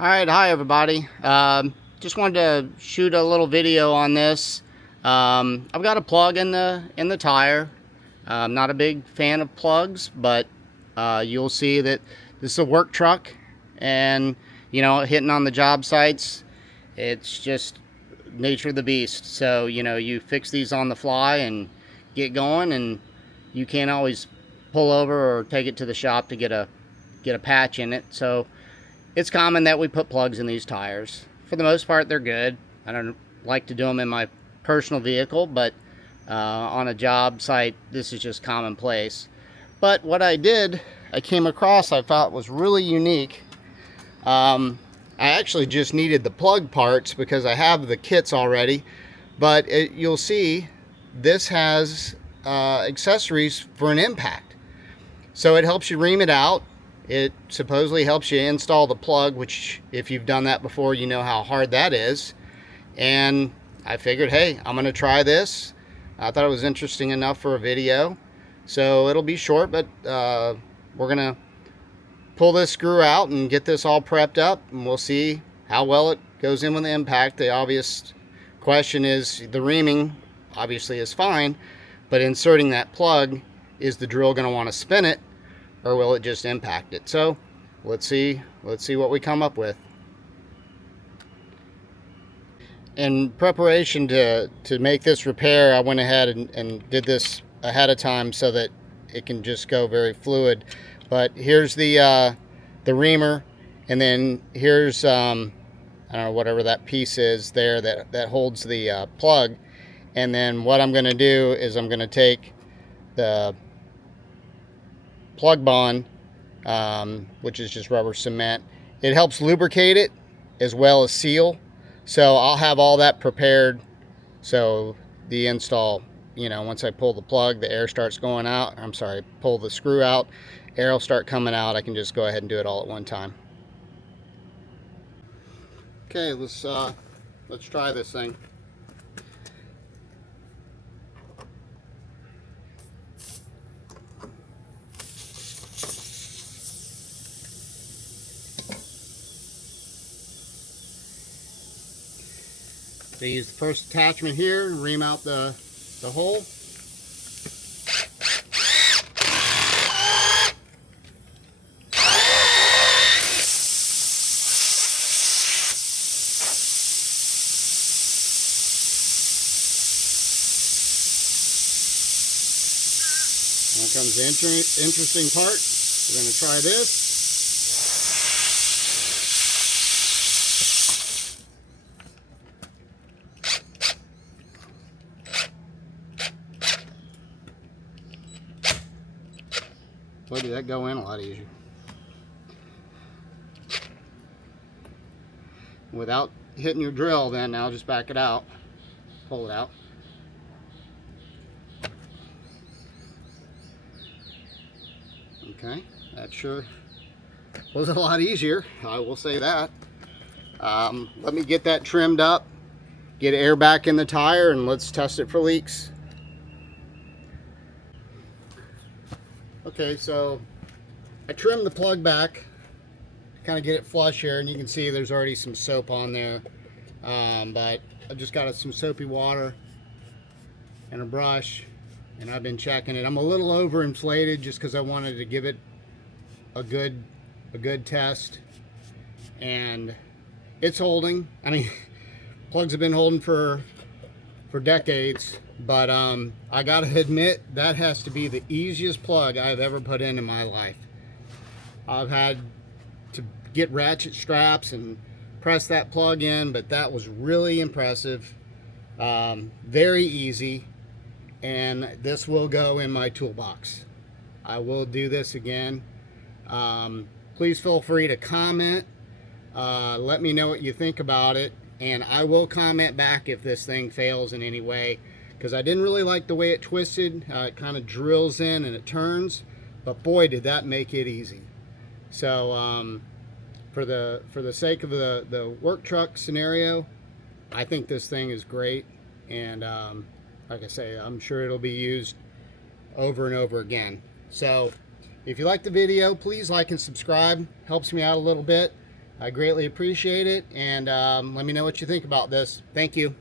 All right, hi everybody. Just wanted to shoot a little video on this. I've got a plug in the tire. I'm not a big fan of plugs, but you'll see that this is a work truck, and hitting on the job sites, it's just nature of the beast. So you fix these on the fly and get going, and you can't always pull over or take it to the shop to get a patch in it. So it's common that we put plugs in these tires. For the most part, they're good. I don't like to do them in my personal vehicle, but on a job site, this is just commonplace. But what I came across, I thought was really unique. I actually just needed the plug parts because I have the kits already, but you'll see this has accessories for an impact. So it helps you ream it out. It supposedly helps you install the plug, which if you've done that before, you know how hard that is. And I figured, hey, I'm going to try this. I thought it was interesting enough for a video. So it'll be short, but we're going to pull this screw out and get this all prepped up, and we'll see how well it goes in with the impact. The obvious question is, the reaming obviously is fine, but inserting that plug, is the drill going to want to spin it, or will it just impact it? So let's see what we come up with. In preparation to make this repair, I went ahead and did this ahead of time so that it can just go very fluid. But here's the reamer, and then here's I don't know, whatever that piece is there that holds the plug. And then what I'm going to do is I'm going to take the plug bond, which is just rubber cement. It helps lubricate it as well as seal. So I'll have all that prepared, so the install, once I pull the plug, the air starts going out. I'm sorry, pull the screw out, air will start coming out. I can just go ahead and do it all at one time. Okay, let's try this thing. They use the first attachment here and ream out the hole. Now comes the interesting part. We're going to try this. Boy, did that go in a lot easier. Without hitting your drill, then now just back it out. Pull it out. Okay, that sure was a lot easier, I will say that. Let me get that trimmed up, get air back in the tire, and let's test it for leaks. Okay, so I trimmed the plug back to kind of get it flush here, and you can see there's already some soap on there. But I just got some soapy water and a brush, and I've been checking it. I'm a little overinflated just because I wanted to give it a good test, and it's holding. I mean, plugs have been holding for decades, but I gotta admit, that has to be the easiest plug I've ever put in my life. I've had to get ratchet straps and press that plug in, but that was really impressive. Very easy, and this will go in my toolbox. I will do this again. Please feel free to comment. Let me know what you think about it, and I will comment back if this thing fails in any way, because I didn't really like the way it twisted. It kind of drills in and it turns, but boy, did that make it easy. So for the sake of the work truck scenario, I think this thing is great, and like I say, I'm sure it'll be used over and over again. So if you like the video, please like and subscribe. Helps me out a little bit. I greatly appreciate it, and let me know what you think about this. Thank you.